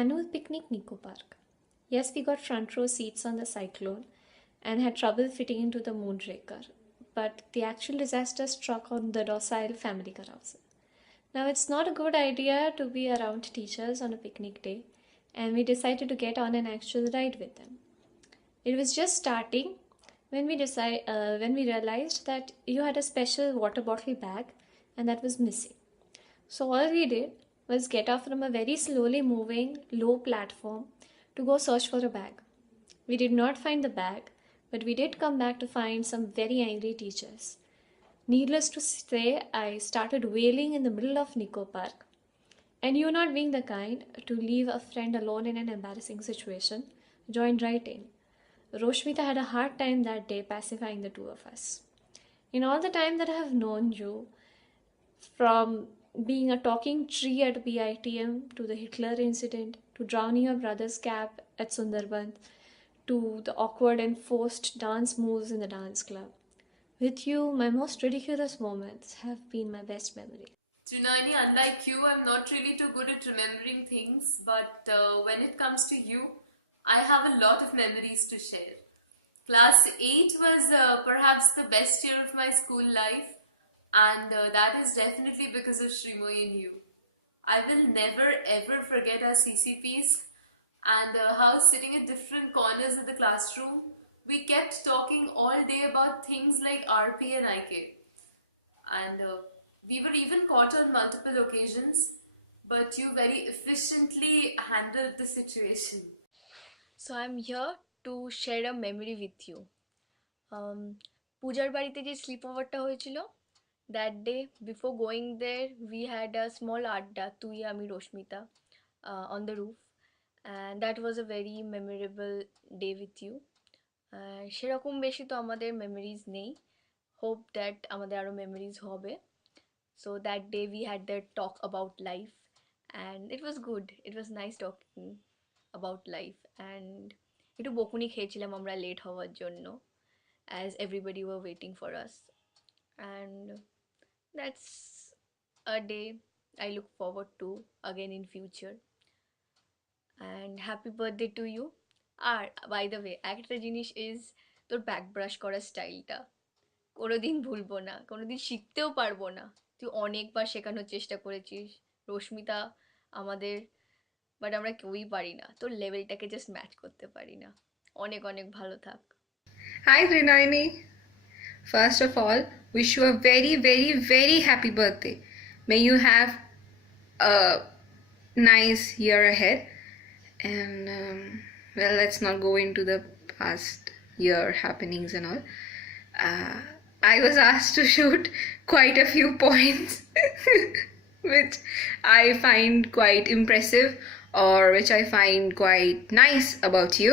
Annual picnic, Nico Park. Yes, we got front row seats on the cyclone and had trouble fitting into the Moonraker, but the actual disaster struck on the docile family carousel. Now, it's not a good idea to be around teachers on a picnic day, and we decided to get on an actual ride with them. It was just starting when we realized that you had a special water bottle bag and that was missing. So all we did was get off from a very slowly moving low platform to go search for a bag. We did not find the bag, but we did come back to find some very angry teachers. Needless to say, I started wailing in the middle of Nico Park. And you, not being the kind to leave a friend alone in an embarrassing situation, joined right in. Roshmita had a hard time that day pacifying the two of us. In all the time that I have known you, from being a talking tree at BITM to the Hitler incident to drowning your brother's cap at Sundarbans to the awkward and forced dance moves in the dance club, with you, my most ridiculous moments have been my best memories. Trinoyoni, unlike you, I'm not really too good at remembering things, but when it comes to you, I have a lot of memories to share. Class 8 was perhaps the best year of my school life, and that is definitely because of Shrimoy and you. I will never ever forget our CCPs and how sitting at different corners of the classroom, we kept talking all day about things like RP and IK. And we were even caught on multiple occasions, but you very efficiently handled the situation. So I'm here to share a memory with you. পূজার বাড়িতে যে slip ওভারটা হয়েছিল, that day before going there we had a small adda, তুই আমি Rashmita, on the roof, and that was a very memorable day with you. সেরকম বেশি তো আমাদের মেমোরিজ নেই, hope that আমাদের আরও মেমোরিজ হবে. So that day we had that talk about life and it was good, it was nice talking about life. And একটু বকুনি খেয়েছিলাম আমরা লেট হওয়ার জন্য, as everybody were waiting for us. And that's a day I look forward to again in future. And happy birthday to you. R by the way, একটা জিনিস is তোর back brush করার স্টাইলটা কোনোদিন ভুলবো না, কোনোদিন শিখতেও পারবো না। তুই অনেকবার শেখানোর চেষ্টা করেছিস রশ্মিতা আমাদের, বাট আমরা কেউই পারি না, তোর লেভেলটাকে জাস্ট ম্যাচ করতে পারি না। অনেক অনেক ভালো থাক। Hi Trinoyoni. First of all, wish you a very, very, very happy birthday. May you have a nice year ahead. And well, let's not go into the past year happenings and all. I was asked to shoot quite a few points which I find quite impressive or which I find quite nice about you.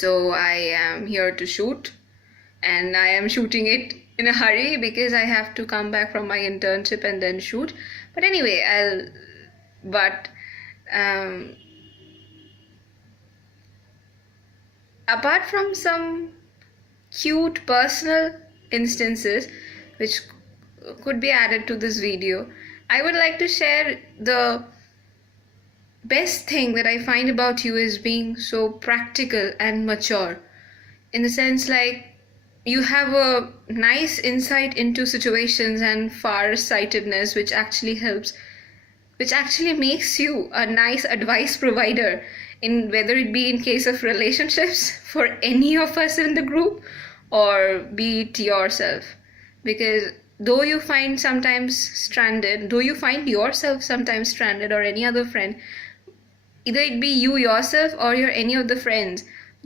So I am here to shoot, and I am shooting it in a hurry because I have to come back from my internship and then shoot. But anyway, apart from some cute personal instances which could be added to this video, I would like to share the best thing that I find about you is being so practical and mature, in the sense like you have a nice insight into situations and far-sightedness which actually helps, which actually makes you a nice advice provider, in whether it be in case of relationships for any of us in the group or be it yourself. Because though you find yourself sometimes stranded, or any other friend, either it be you yourself or any of the friends,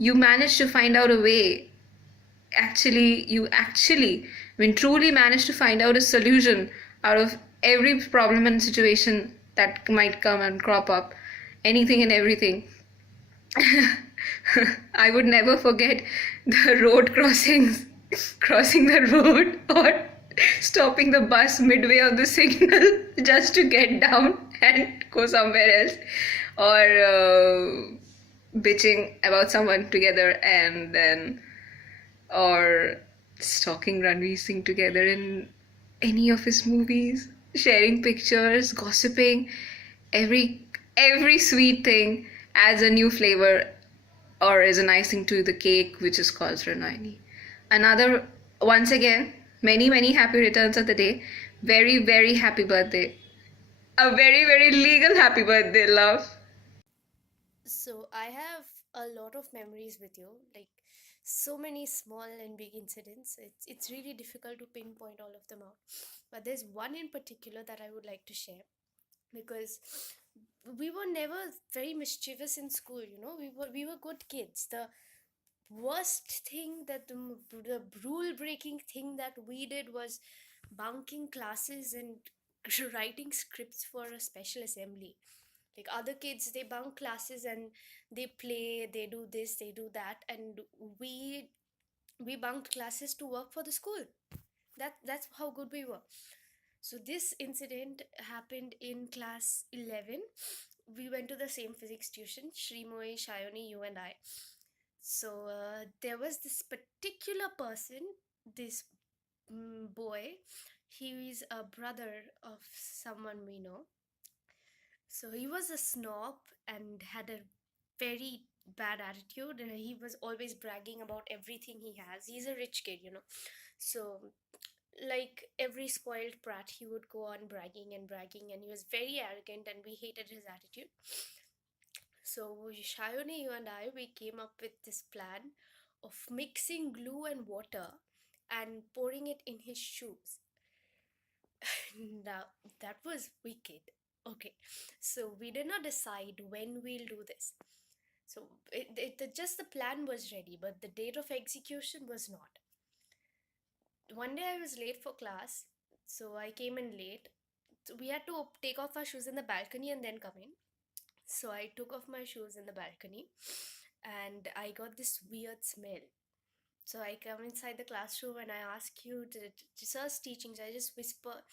you manage to find out a way. You truly manage to find out a solution out of every problem and situation that might come and crop up, anything and everything. I would never forget the road crossings, crossing the road or stopping the bus midway of the signal just to get down and go somewhere else, or bitching about someone together, and then, or stalking Ranveer Singh together in any of his movies, sharing pictures, gossiping. Every sweet thing adds a new flavor or is an icing to the cake, which is called Trinoyoni. Another, once again, many happy returns of the day. Very, very happy birthday. A very, very legal happy birthday, love. So I have a lot of memories with you, like so many small and big incidents. It's really difficult to pinpoint all of them out. But there's one in particular that I would like to share because we were never very mischievous in school, you know. We were good kids. The worst thing that the rule breaking thing that we did was bunking classes and writing scripts for a special assembly. Like other kids, they bunk classes and they play, they do this, they do that, and we bunked classes to work for the school. That's how good we were. So this incident happened in class 11. We went to the same physics tuition, Shrimoy, Shayoni, you and I. So there was this particular person, this boy. He is a brother of someone we know. So he was a snob and had a very bad attitude. He was always bragging about everything he has. He's a rich kid, you know. So, like every spoiled brat, he would go on bragging and bragging, and he was very arrogant, and we hated his attitude. So, Shayone, you and I, we came up with this plan of mixing glue and water and pouring it in his shoes. Now, that was wicked. Okay, so we did not decide when we'll do this. So just the plan was ready, but the date of execution was not. One day I was late for class, so I came in late. So we had to take off our shoes in the balcony and then come in. So I took off my shoes in the balcony and I got this weird smell. So I come inside the classroom and I ask you to start teaching. So I just whisper,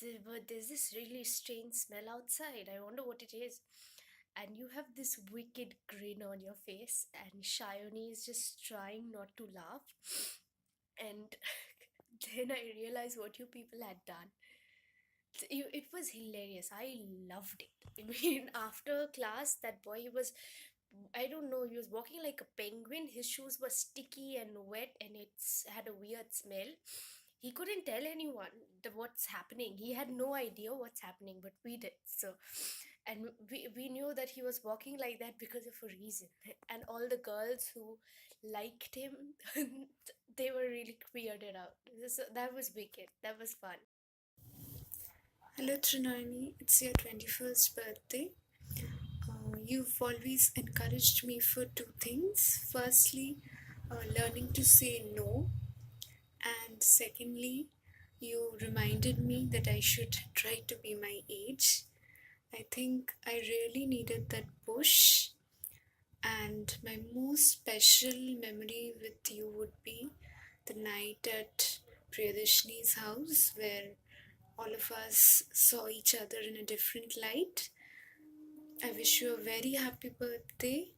there's this really strange smell outside. I wonder what it is. And you have this wicked grin on your face, and Shayoni is just trying not to laugh. And then I realized what you people had done. It was hilarious. I loved it. I mean, after class, that boy was, I don't know, he was walking like a penguin. His shoes were sticky and wet, and it had a weird smell. He couldn't tell anyone what's happening. He had no idea what's happening, but we did. So, and we knew that he was walking like that because of a reason. And all the girls who liked him, they were really weirded out. So that was wicked. That was fun. Hello Trinoyoni, it's your 21st birthday. You've always encouraged me for two things. Firstly, learning to say no, and secondly, you reminded me that I should try to be my age. I think I really needed that push, and my most special memory with you would be the night at Priyadashini's house where all of us saw each other in a different light. I wish you a very happy birthday.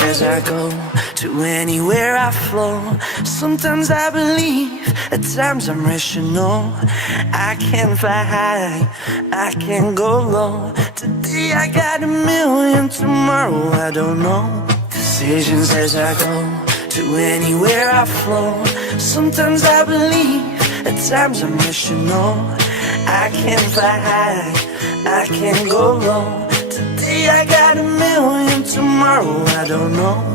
As I go to anywhere I flow, sometimes I believe, at times I'm rational. I can fly high, I can go low. Today I got a million, tomorrow I don't know. Decisions as I go to anywhere I flow. Sometimes I believe, at times I'm rational. I can fly high, I can go low. Today I got a million, tomorrow I don't know.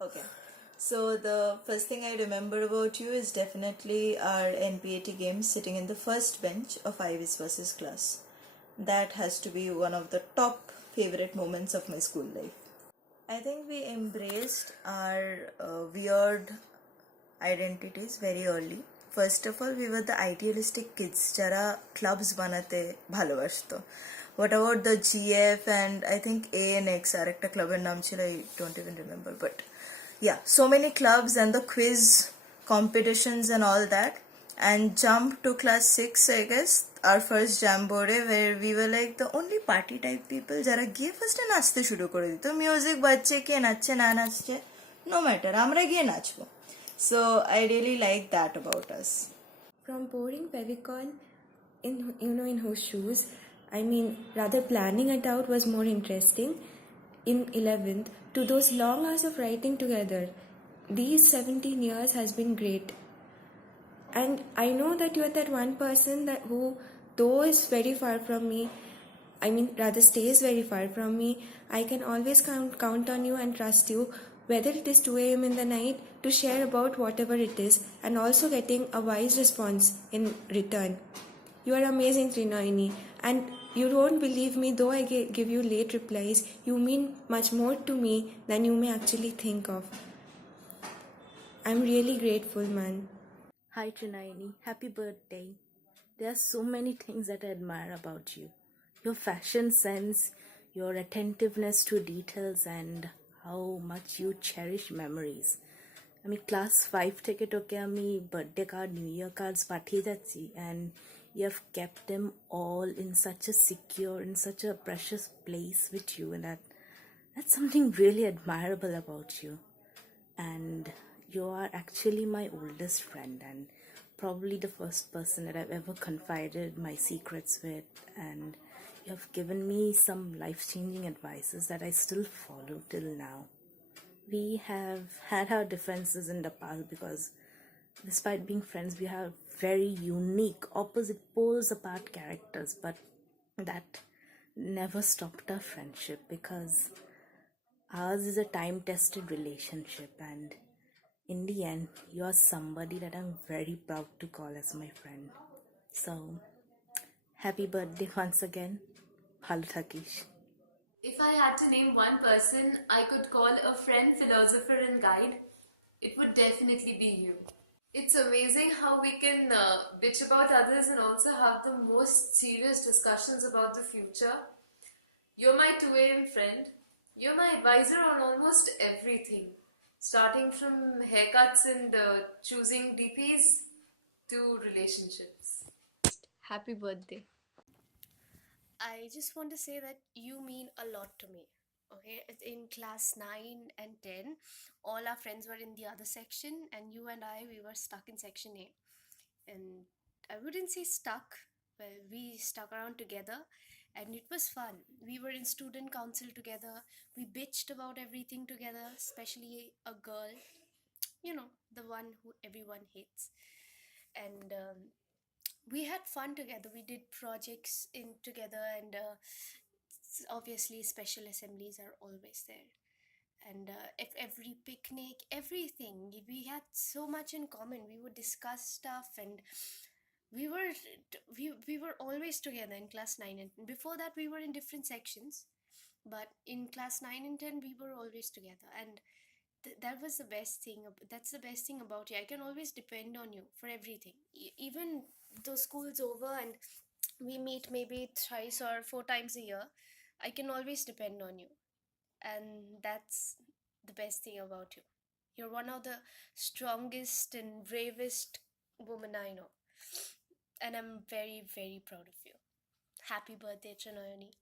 Okay. So the first thing I remember about you is definitely our NPAT game sitting in the first bench of Ivy's versus class. That has to be one of the top favorite moments of my school life. I think we embraced our weird identities very early. First of all, we were the idealistic kids jara clubs banate bhalobashto. What about the GF and I think ANX are একটা ক্লাবের নাম ছিল, I don't even remember, but yeah, so many clubs and the quiz competitions and all that. And jump to class 6, I guess, our first jamboree where we were like the only party type people jara গিয়ে ফার্স্টে নাচতে শুরু করে দিত। Music বাজছে, কে নাচছে না নাচছে no matter, আমরা গিয়ে নাচবো। So I really like that about us. From pouring Pevicon in whose shoes, I mean, rather planning it out was more interesting in 11th, to those long hours of writing together. These 17 years has been great. And I know that you're that one person that who, though is very far from me, I mean, rather stays very far from me, I can always count on you and trust you, whether it is 2 a.m. in the night, to share about whatever it is, and also getting a wise response in return. You are amazing, Trinoyoni, and you don't believe me, though I give you late replies. You mean much more to me than you may actually think of. I'm really grateful, man. Hi Trinoyoni, happy birthday. There are so many things that I admire about you. Your fashion sense, your attentiveness to details, and how much you cherish memories. আমি class 5 থেকে তোকে আমি birthday card, new year cards পাঠিয়ে যাচ্ছি, and you have kept them all in such a secure, in such a precious place with you, and that's something really admirable about you. And you are actually my oldest friend and probably the first person that I've ever confided my secrets with, and you have given me some life-changing advices that I still follow till now. We have had our differences in the past because despite being friends, we have very unique, opposite poles apart characters, but that never stopped our friendship because ours is a time-tested relationship, and in the end, you are somebody that I'm very proud to call as my friend. So, happy birthday once again. Bhalo thakish. If I had to name one person I could call a friend, philosopher, and guide, it would definitely be you. It's amazing how we can bitch about others and also have the most serious discussions about the future. You're my 2 a.m. friend. You're my advisor on almost everything, starting from haircuts and choosing DPs to relationships. Happy birthday. I just want to say that you mean a lot to me. Okay, in class 9 and 10, all our friends were in the other section, and you and we were stuck in section A. And I wouldn't say stuck, well, we stuck around together, and it was fun. We were in student council together, we bitched about everything together, especially a girl, you know, the one who everyone hates. And we had fun together. We did projects in together, and obviously special assemblies are always there. And if every picnic, everything, we had so much in common. We would discuss stuff, and we were we were always together in class 9 and before that we were in different sections, but in class 9 and 10 we were always together. And that was the best thing. That's the best thing about you. I can always depend on you for everything. Even though school's over and we meet maybe thrice or four times a year, I can always depend on you. And that's the best thing about you. You're one of the strongest and bravest woman I know. And I'm very, very proud of you. Happy birthday, Trinoyoni.